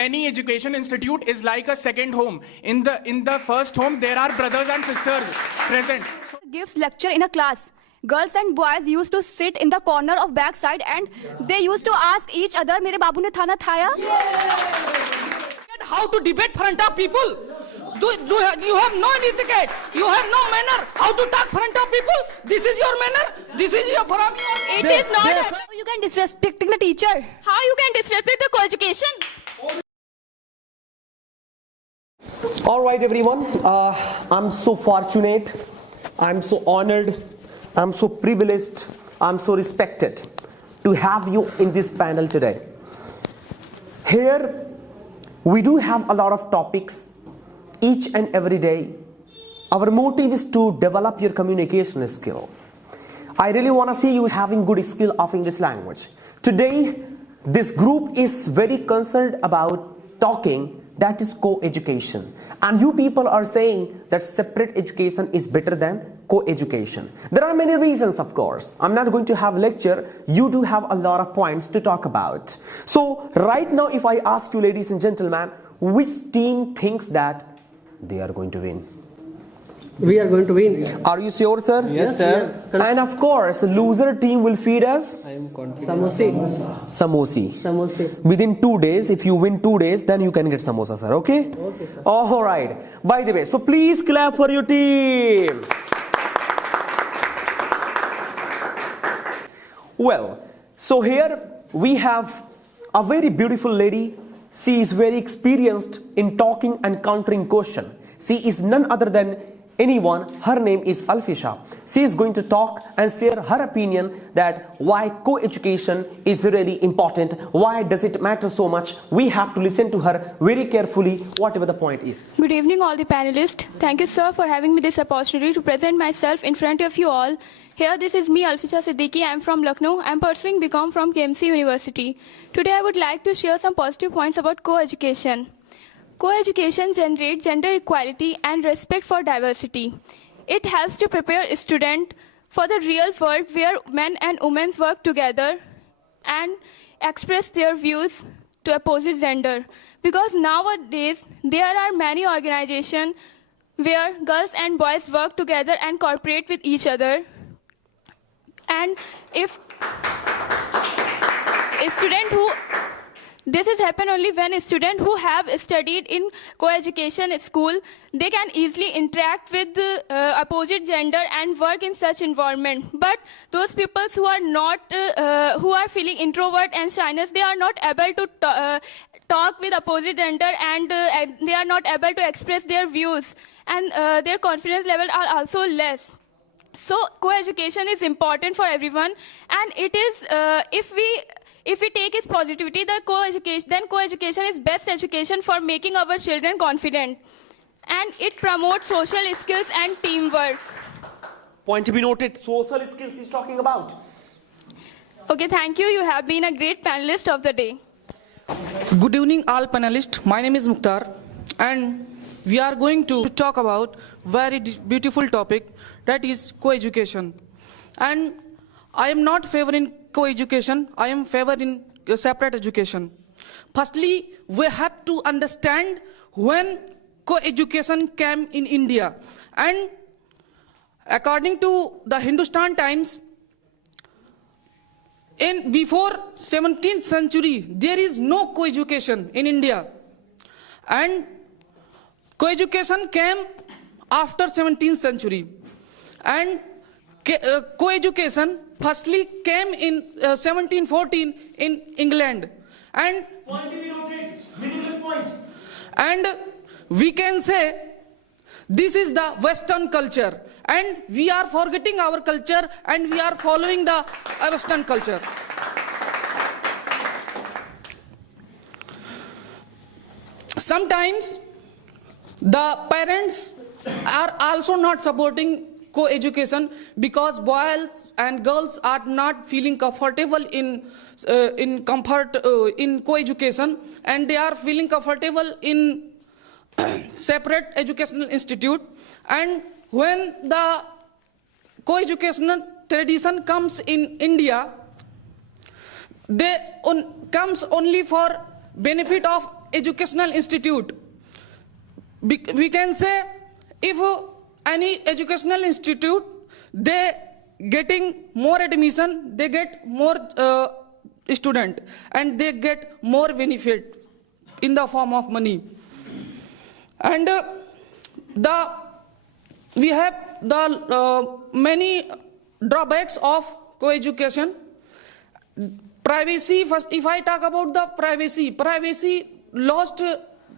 Any education institute is like a second home. In the first home, there are brothers and sisters present. Gives lecture in a class. Girls and boys used to sit in the corner of backside and they used to ask each other, "Mere babu ne thana khaya?" How to debate front of people? You have no etiquette. You have no manner. How to talk front of people? This is your manner. This is your from your. It is not. How you can disrespecting the teacher? How you can disrespect the co-education? All right, everyone. I'm so fortunate. I'm so honored. I'm so privileged. I'm so respected to have you in this panel today. Here, we do have a lot of topics each and every day. Our motive is to develop your communication skill. I really want to see you having good skill of English language. Today, this group is very concerned about talking, that is co-education. And you people are saying that separate education is better than co-education. There are many reasons, of course. I'm not going to have lecture. You do have a lot of points to talk about. So right now, if I ask you, ladies and gentlemen, which team thinks that they are going to win? We are going to win. Are you sure, sir? Yes, sir. And of course, loser team will feed us I am confident. Samosi. Within 2 days, if you win 2 days, then you can get samosa, sir. Okay? Okay, sir. All right. By the way, so please clap for your team. Well, so here we have a very beautiful lady. She is very experienced in talking and countering question. She is none other than anyone. Her name is Alfisha. She is going to talk and share her opinion that why co-education is really important. Why does it matter so much? We have to listen to her very carefully, whatever the point is. Good evening, all the panelists. Thank you, sir, for having me this opportunity to present myself in front of you all. Here, this is me, Alfisha Siddiqui. I am from Lucknow. I am pursuing BCom from KMC University. Today, I would like to share some positive points about co-education. Co-education generates gender equality and respect for diversity. It helps to prepare students for the real world where men and women work together and express their views to opposite gender. Because nowadays, there are many organizations where girls and boys work together and cooperate with each other. And if a student who this has happened only when a student who have studied in co-education school, they can easily interact with the opposite gender and work in such environment. But those people who are not, who are feeling introvert and shyness, they are not able to talk with opposite gender and they are not able to express their views and their confidence level are also less. So co-education is important for everyone, and it is if we take its positivity, then co-education is best education for making our children confident, and it promotes social skills and teamwork. Point to be noted, social skills he's talking about. Okay, thank you. You have been a great panelist of the day. Good evening, all panelists. My name is Mukhtar, and we are going to talk about very beautiful topic, that is co-education. And I am not favoring co-education. I am favoring separate education. Firstly, we have to understand when co-education came in India. And according to the Hindustan Times, in before 17th century, there is no co-education in India. And co-education came after 17th century. And co-education firstly came in 1714 in England. And Point to be noted, meaningless point. And we can say this is the Western culture. And we are forgetting our culture and we are following the Western culture. Sometimes the parents are also not supporting co-education because boys and girls are not feeling comfortable in co-education, and they are feeling comfortable in separate educational institute. And when the co-educational tradition comes in India, they comes only for benefit of educational institute. We can say if any educational institute, they getting more admission, they get more student, and they get more benefit in the form of money. And we have the many drawbacks of co-education. Privacy, first, if I talk about the privacy lost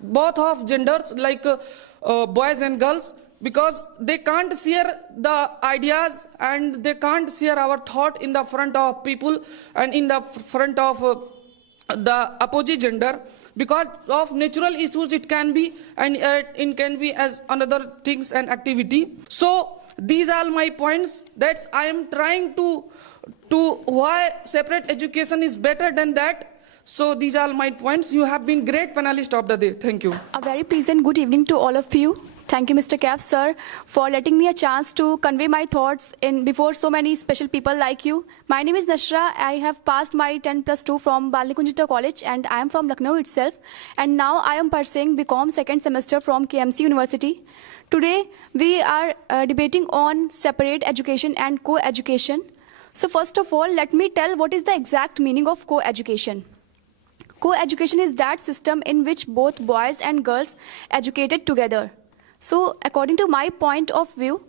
both of genders, like boys and girls, because they can't share the ideas and they can't share our thought in the front of people and in the front of the opposite gender, because of natural issues it can be, and it can be as another things and activity. So these are my points that I am trying to why separate education is better than that. So these are my points. You have been great panelist of the day. Thank you. A very pleasant good evening to all of you. Thank you, Mr. Kaf, sir, for letting me a chance to convey my thoughts before so many special people like you. My name is Nashra. I have passed my 10+2 from Aliganj College, and I am from Lucknow itself. And now I am pursuing BCom second semester from KMC University. Today, we are debating on separate education and co-education. So first of all, let me tell what is the exact meaning of co-education. Co-education is that system in which both boys and girls educated together. So according to my point of view,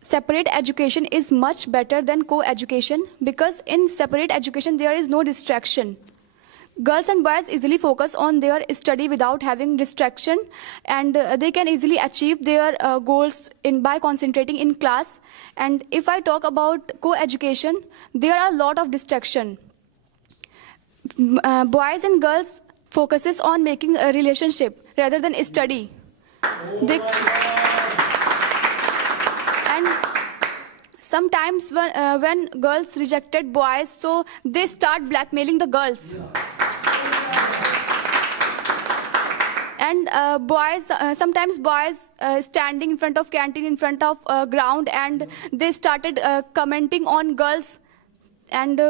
separate education is much better than co-education, because in separate education there is no distraction. Girls and boys easily focus on their study without having distraction, and they can easily achieve their goals by concentrating in class. And if I talk about co-education, there are a lot of distraction. Boys and girls focuses on making a relationship rather than study. And sometimes when girls rejected boys, so they start blackmailing the girls. And sometimes boys standing in front of canteen, in front of ground, and they started commenting on girls. And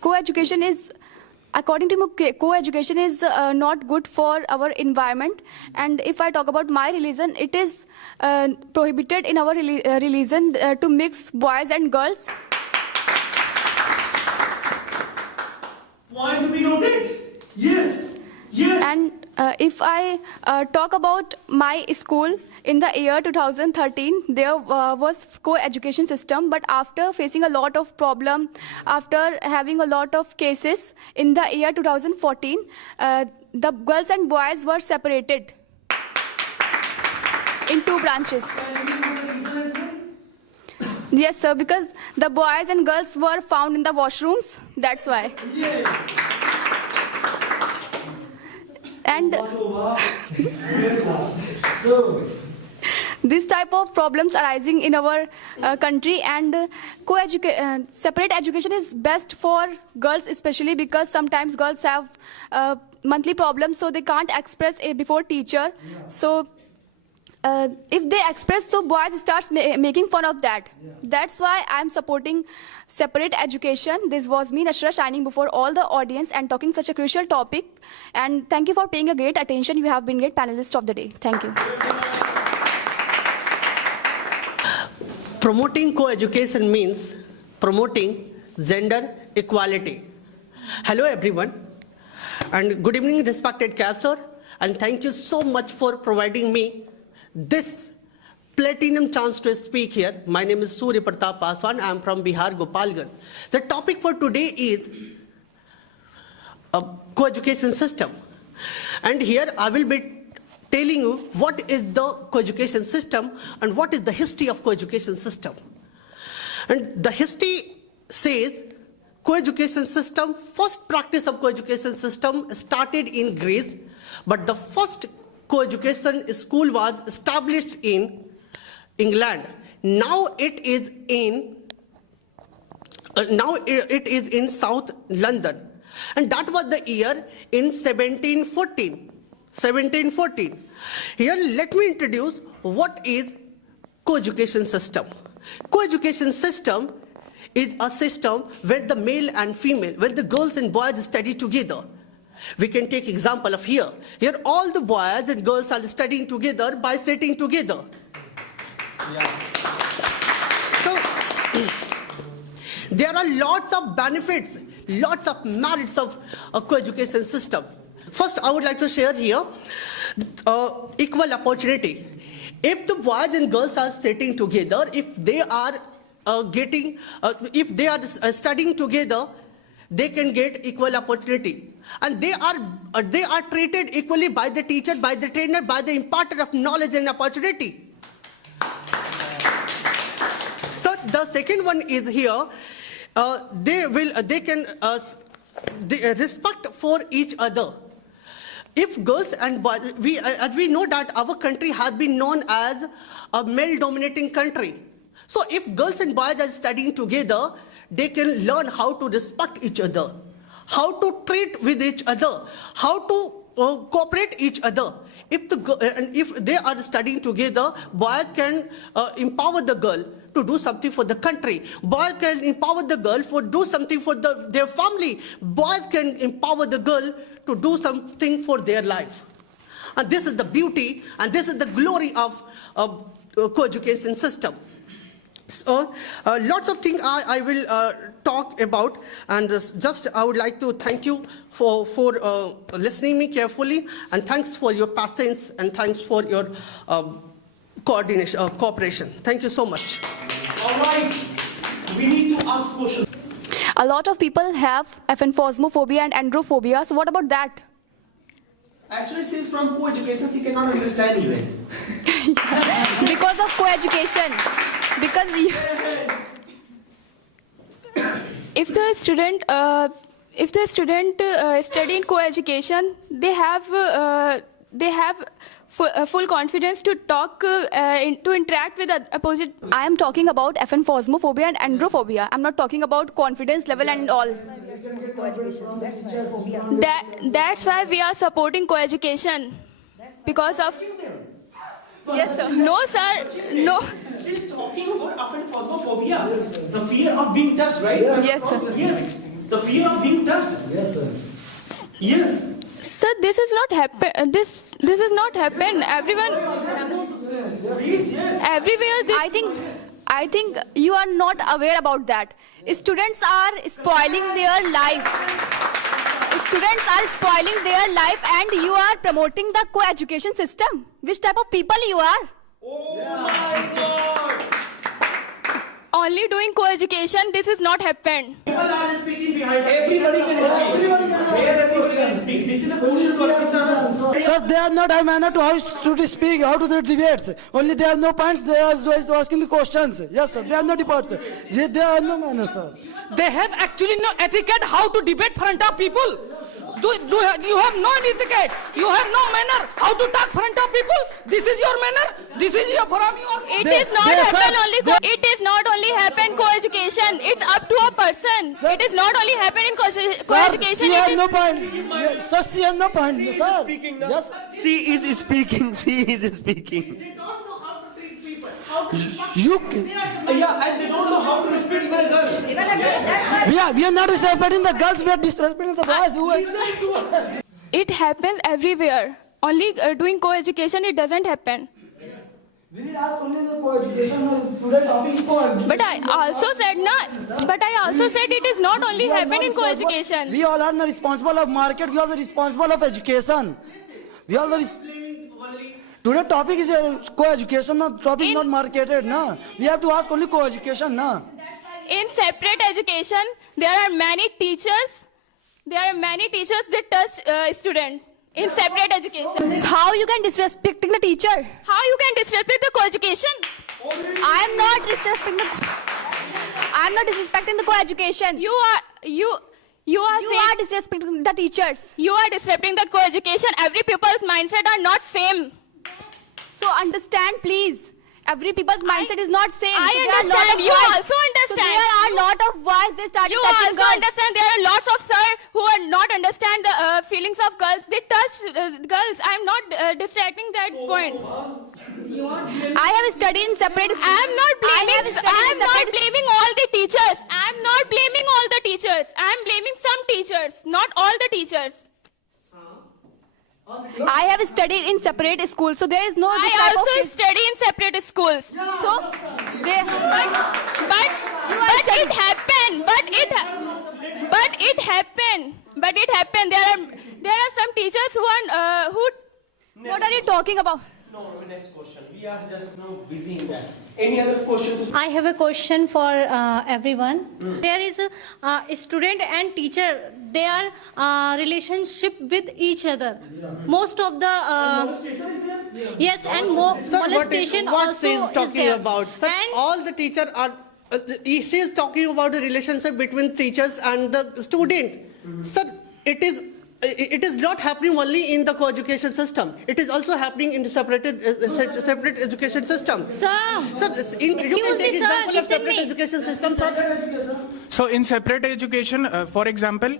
co-education is, according to me, co-education is not good for our environment. And if I talk about my religion, it is prohibited in our religion to mix boys and girls. Point to be noted. Yes. Yes. And if I talk about my school, in the year 2013, there was co-education system, but after facing a lot of problem, after having a lot of cases, in the year 2014, the girls and boys were separated in two branches. Yes, sir, because the boys and girls were found in the washrooms, that's why. And this type of problems arising in our country, and separate education is best for girls, especially because sometimes girls have monthly problems, so they can't express it before teacher. So if they express, so boys starts making fun of that. That's why I'm supporting separate education. This was me, Nashra, shining before all the audience and talking such a crucial topic. And thank you for paying a great attention. You have been great panelist of the day. Thank you. Promoting co-education means promoting gender equality. Hello everyone, and good evening respected Kaf sir, and thank you so much for providing me this platinum chance to speak here. My name is Surya Pratap Paswan. I am from Bihar, Gopalganj. The topic for today is a co-education system, and here I will be telling you what is the co-education system and what is the history of co-education system. And the history says co-education system, first practice of co-education system started in Greece, but the first co-education school was established in England. Now it is in South London, and that was the year in 1714. Here, let me introduce what is co-education system. Co-education system is a system where the male and female, where the girls and boys study together. We can take example of here. Here all the boys and girls are studying together by sitting together. So there are lots of benefits, lots of merits of a co-education system. First, I would like to share here equal opportunity. If the boys and girls are sitting together, if they are studying together, they can get equal opportunity. And they are treated equally by the teacher, by the trainer, by the imparter of knowledge and opportunity. So the second one is here, they can respect for each other. If girls and boys, as we know that our country has been known as a male-dominating country. So if girls and boys are studying together, they can learn how to respect each other, how to treat with each other, how to cooperate each other. If they are studying together, boys can empower the girl to do something for the country. Boys can empower the girl for do something for their family. Boys can empower the girl to do something for their life. And this is the beauty and this is the glory of co-education system. So lots of things I will talk about, and just I would like to thank you for listening me carefully, and thanks for your patience and thanks for your cooperation. Thank you so much. All right. We need to ask questions. A lot of people have aphenphosmophobia and androphobia. So what about that? Actually, since from co-education, she cannot understand even. Because of co-education. Because If the student study in co-education, they have full confidence to talk, to interact with opposite. I am talking about aphenphosmophobia and androphobia. I'm not talking about confidence level and all. That's why we are supporting co-education. Because of. Yes, sir. No, sir. No. She's talking about aphenphosmophobia. The fear of being touched, right? Yes, sir. Yes. The fear of being touched. Yes, sir. Yes. Sir, this is not happen. This is not happen. Everyone. Please, yes. Everywhere. This, I think you are not aware about that. Students are spoiling their life. Students are spoiling their life, and you are promoting the co-education system. Which type of people you are? Oh my God. only doing co-education, this is not happened. People are speaking behind. Everybody can speak. Everybody can speak. This is a question for officer. Sir, they are not have manner to how to speak, how to do debates. Only they have no points, they are asking the questions. Yes, sir, they are no debates. They are no manners, sir. They have actually no etiquette how to debate front of people. You have no etiquette. You have no manner how to talk front of people. This is your manner. This is your from your. It is not only happen co-education. It's up to a person. Sir, it is not only happen in co-education. Sir, she has no point. Sir, she has no point. Sir, Yes, she is speaking. She is speaking. They don't know how to treat people. How to you. yeah, and they don't know how to respect their girls. We are not respecting the girls. We are disrespecting the boys. It happens everywhere. Only doing co-education, it doesn't happen. We will ask only the co-education. Today topic is co-education. But I also said it is not only happen in co-education. We all are not responsible of market. We are the responsible of education. We are the. Today topic is co-education. No topic is not marketed. No, we have to ask only co-education. No. In separate education, there are many teachers. That touch students. In separate education. How you can disrespecting the teacher? How you can disrespect the co-education? I am not disrespecting the co-education. You are disrespecting the teachers. You are disrespecting the co-education. Every people's mindset are not same. So understand, please. Every people's mindset is not same. I So understand. You also So understand. there are a lot of boys. They started You touching also girls. understand. There are lots of sir who are not understand the feelings of girls. They touch girls. I'm not distracting that point. I have studied in separate. I'm not blaming all the teachers. I'm not blaming all the teachers. I'm blaming some teachers, not all the teachers. I have studied in separate schools, so there is no. this I type of also thing. study in separate schools. So they. But it happened. But it happened. There are some teachers who. What are you talking about? No, next question. We are just now busy in that. Any other question? I have a question for everyone. There is a student and teacher. Their relationship with each other. Most of the Molestation is there? yes, and Sir, molestation what also she is talking there. about? Sir, And all the teacher are. She is talking about the relationship between teachers and the student. Sir, it is not happening only in the co-education system. It is also happening in the separate education system. sir, Sir, you can Excuse take me, sir, example of listen separate me. education system, sir. So in separate education, for example,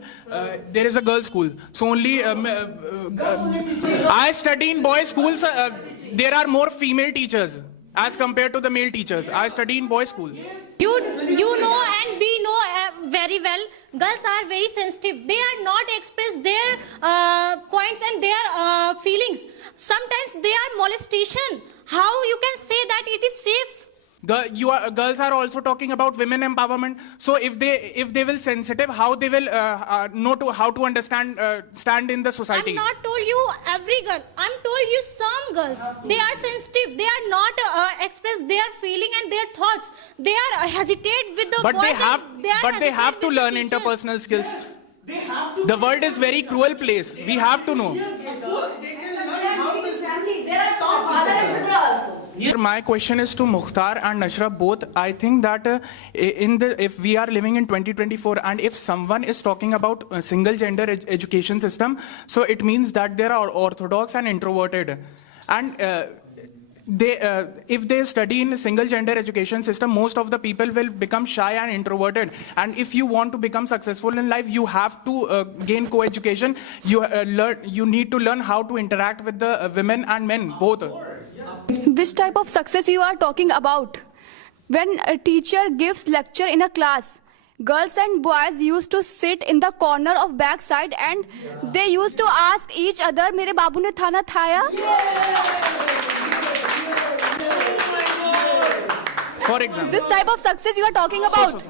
there is a girls' school. So only I study in boys' schools. There are more female teachers as compared to the male teachers. I study in boys' schools. you know and we know very well, girls are very sensitive. They are not express their points and their feelings. Sometimes they are molestation. How you can say that it is safe? Girls are also talking about women empowerment. So if they will sensitive, how they will know how to understand stand in the society. I'm not told you every girl. I'm told you some girls. They are sensitive. They are not express their feeling and their thoughts. They are hesitate with the But boys. they have to learn interpersonal skills. The world is very cruel place. We have to know. My question is to Mukhtar and Nashra both. I think that if we are living in 2024 and if someone is talking about a single gender education system, so it means that there are orthodox and introverted. And if they study in a single gender education system, most of the people will become shy and introverted. And if you want to become successful in life, you have to gain co-education. You need to learn how to interact with the women and men, both. Which type of success you are talking about? When a teacher gives lecture in a class, girls and boys used to sit in the corner of backside and they used to ask each other, "Mere babu ne thana thaya?" For example. This type of success you are talking about.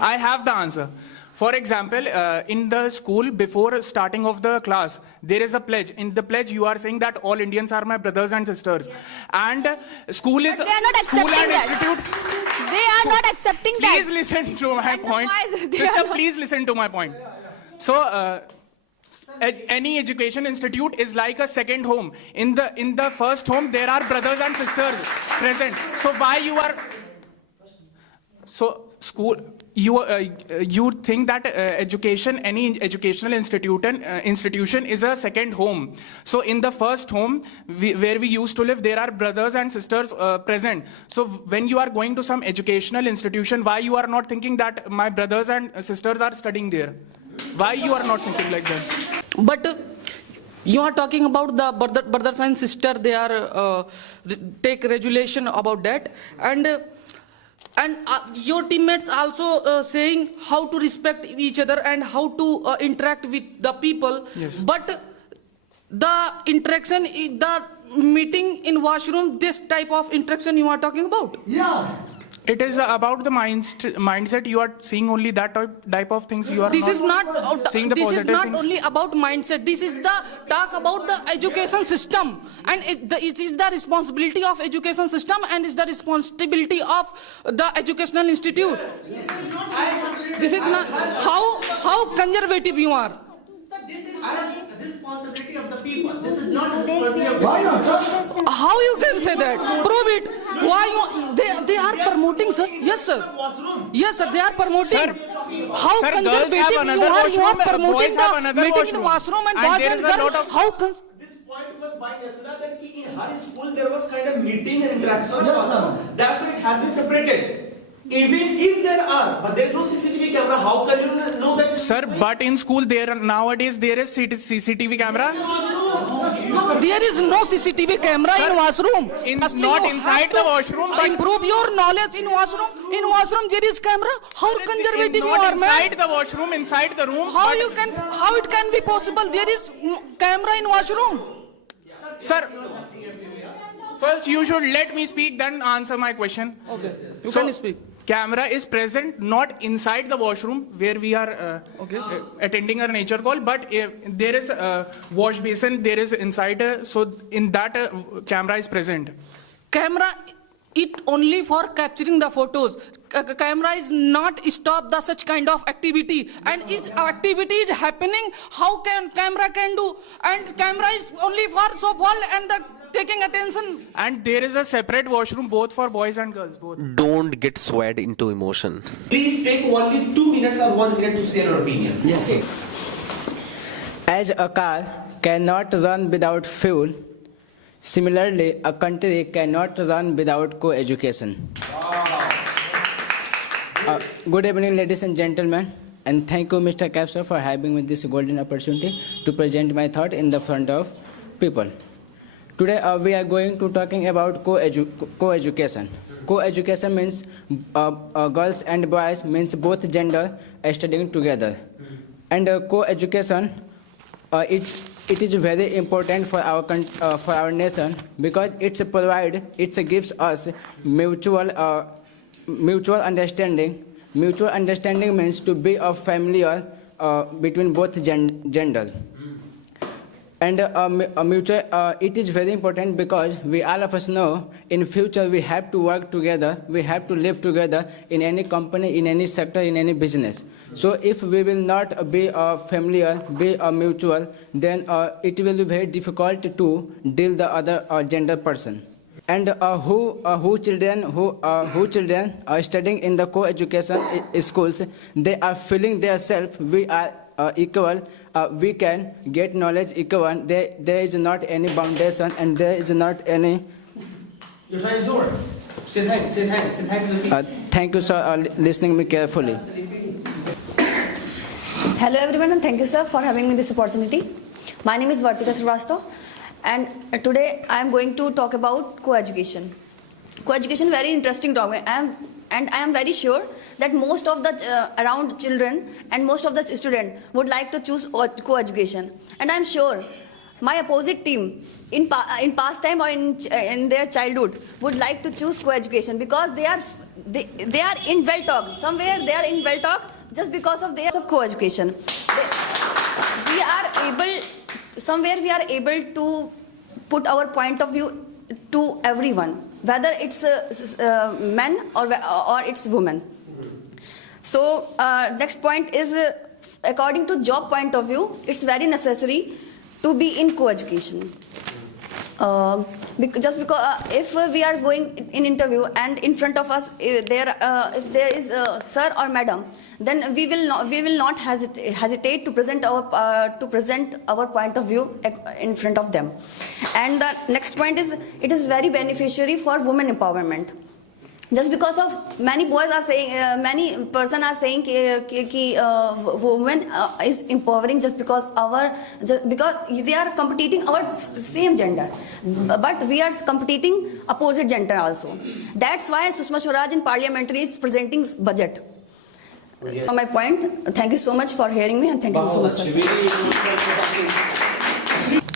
I have the answer. For example, in the school, before starting of the class, there is a pledge. In the pledge, you are saying that all Indians are my brothers and sisters. And school is... But they are not school accepting and that. institute... They are not accepting that. Please listen to my And point. why is- they are Sister, not- please listen to my point. So, any education institute is like a second home. In the first home, there are brothers and sisters present. So why you are... So, school... You think that any educational institution is a second home. So in the first home where we used to live, there are brothers and sisters present. So when you are going to some educational institution, why you are not thinking that my brothers and sisters are studying there? Why you are not thinking like that? But you are talking about the brothers and sister. They are take regulation about that, and your teammates also saying how to respect each other and how to interact with the people. Yes. But the interaction, the meeting in washroom, this type of interaction you are talking about. Yeah. It is about the mindset. You are seeing only that type of things. You are This not is not seeing the this is positive not things. only about mindset. This is the talk about the education system, and it is the responsibility of education system and is the responsibility of the educational institute. This is not how conservative you are. This is the responsibility of the people. This is not the responsibility of the Why not, sir? How you can say that? Prove it. Why they are promoting, sir? Yes, sir. Yes, sir. They are promoting. Sir, How sir, girls conservative have you another are? You are washroom, promoting boys have the another meeting in washroom. washroom and And boys there and is a lot girls. of- How This point was by Nasra that in her school there was kind of meeting and interaction. That's why it has been separated. Even if there are, but there's no CCTV camera, how can you know that? Sir, but in school nowadays there is CCTV camera. There is no CCTV camera in washroom. Firstly, Not you inside have the to washroom, but improve your knowledge in washroom. In washroom there is camera. How conservative you not are, man? inside the washroom, inside the room. How but- how it can be possible? There is camera in washroom. Sir, first you should let me speak, then answer my question. Okay, you So, can speak. Camera is present not inside the washroom where we are attending a nature call, but there is a wash basin, there is inside, so in that camera is present. Camera, it only for capturing the photos. Camera is not stop the such kind of activity. And if activity is happening, how can camera can do? And camera is only for soap wall and the taking attention. And there is a separate washroom both for boys and girls, both. Don't get swayed into emotion. Please take only 2 minutes or 1 minute to say your opinion. Yes. Okay. As a car cannot run without fuel, similarly, a country cannot run without co-education. Good evening, ladies and gentlemen, and thank you, Mr. Kapoorthla, for having me this golden opportunity to present my thought in the front of people. Today, we are going to talking about co-education. Co-education means girls and boys means both gender studying together, and co-education it is very important for our nation because it gives us mutual understanding. Mutual understanding means to be familiar between both gender. And it is very important because we all of us know in future we have to work together, we have to live together in any company, in any sector, in any business. So if we will not be familiar, be mutual, then it will be very difficult to deal the other gender person. And who children are studying in the co-education schools, they are feeling themselves we are equal, we can get knowledge equal. There is not any foundation and there is not any. Your time is over. Say thanks to the people. Thank you, sir, listening me carefully. Hello everyone, and thank you, sir, for having me this opportunity. My name is Vartika Srivastava, and today I am going to talk about co-education. Co-education, very interesting topic, and I am very sure that most of the around children and most of the students would like to choose co-education. And I am sure my opposite team in past time or in their childhood would like to choose co-education because they are in WellTalk. Somewhere they are in WellTalk just because of their co-education. We are able to put our point of view to everyone, whether it's men or it's women. So next point is, according to job point of view, it's very necessary to be in co-education. Just because if we are going in interview and in front of us if there is a sir or madam, then we will not hesitate to present our point of view in front of them. And the next point is, it is very beneficiary for women empowerment. Just because of many boys are saying, many person are saying women is empowering just because they are competing our same gender, but we are competing opposite gender also. That's why Sushma Swaraj in parliamentary is presenting budget. My point. Thank you so much for hearing me, and thank you so much, sir.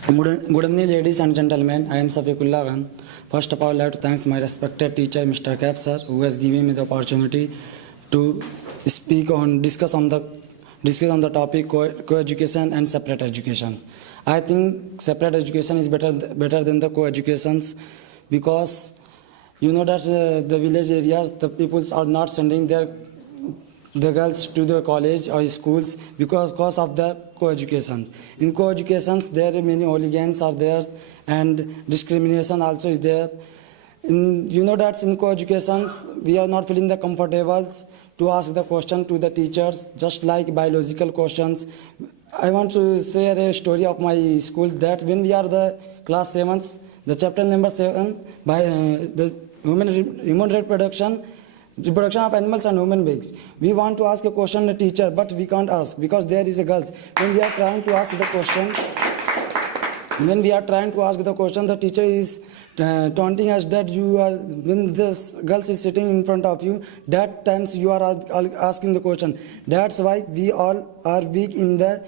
Good evening, ladies and gentlemen. I am Safiqullah Khan. First of all, I would like to thank my respected teacher, Mr. Kapoorthla, sir, who has given me the opportunity to discuss on the topic co-education and separate education. I think separate education is better than the co-educations because you know that the village areas, the peoples are not sending the girls to the college or schools because of the co-education. In co-educations, there are many hooligans are there and discrimination also is there. You know that in co-educations, we are not feeling the comfortable to ask the question to the teachers, just like biological questions. I want to share a story of my school that when we are the class 7th, the chapter number 7 by the human reproduction, reproduction of animals and human beings. We want to ask a question to teacher, but we can't ask because there is a girls. When we are trying to ask the question, the teacher is taunting us that you are, when this girl is sitting in front of you, that times you are asking the question. That's why we all are weak in the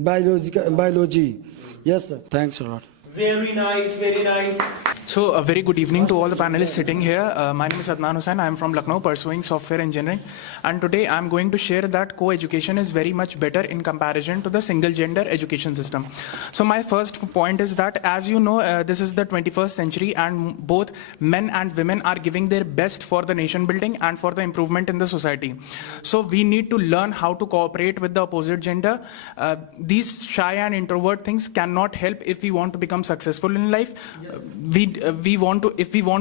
biology. Yes, sir. Thanks a lot. Very nice, very nice. So, a very good evening to all the panelists sitting here. My name is Adnan Hussain. I am from Lucknow pursuing software engineering. And today I am going to share that co-education is very much better in comparison to the single gender education system. So my first point is that, as you know, this is the 21st century and both men and women are giving their best for the nation building and for the improvement in the society. So we need to learn how to cooperate with the opposite gender. These shy and introvert things cannot help if we want to become successful in life. If we want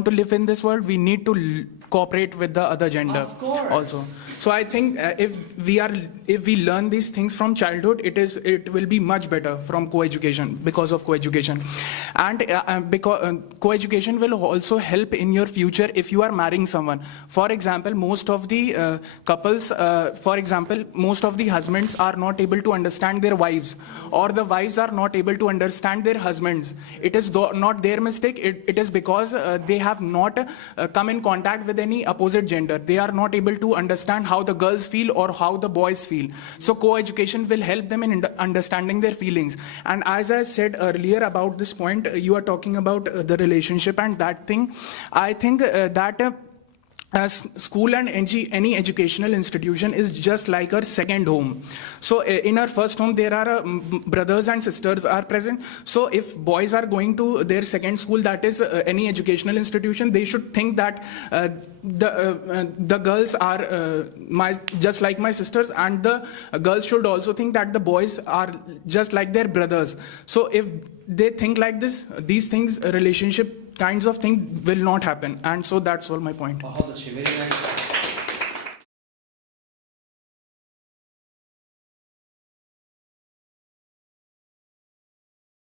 to live in this world, we need to cooperate with the other gender also. So I think if we learn these things from childhood, it will be much better from co-education, because of co-education. And because co-education will also help in your future if you are marrying someone. For example, most of the couples, most of the husbands are not able to understand their wives, or the wives are not able to understand their husbands. It is not their mistake. It is because they have not come in contact with any opposite gender. They are not able to understand how the girls feel or how the boys feel. So co-education will help them in understanding their feelings. And as I said earlier about this point, you are talking about the relationship and that thing. I think that school and any educational institution is just like our second home. So in our first home, there are brothers and sisters are present. So if boys are going to their second school, that is any educational institution, they should think that the girls are just like my sisters, and the girls should also think that the boys are just like their brothers. So if they think like this, these things, relationship kinds of thing will not happen. And so that's all my point. Very nice.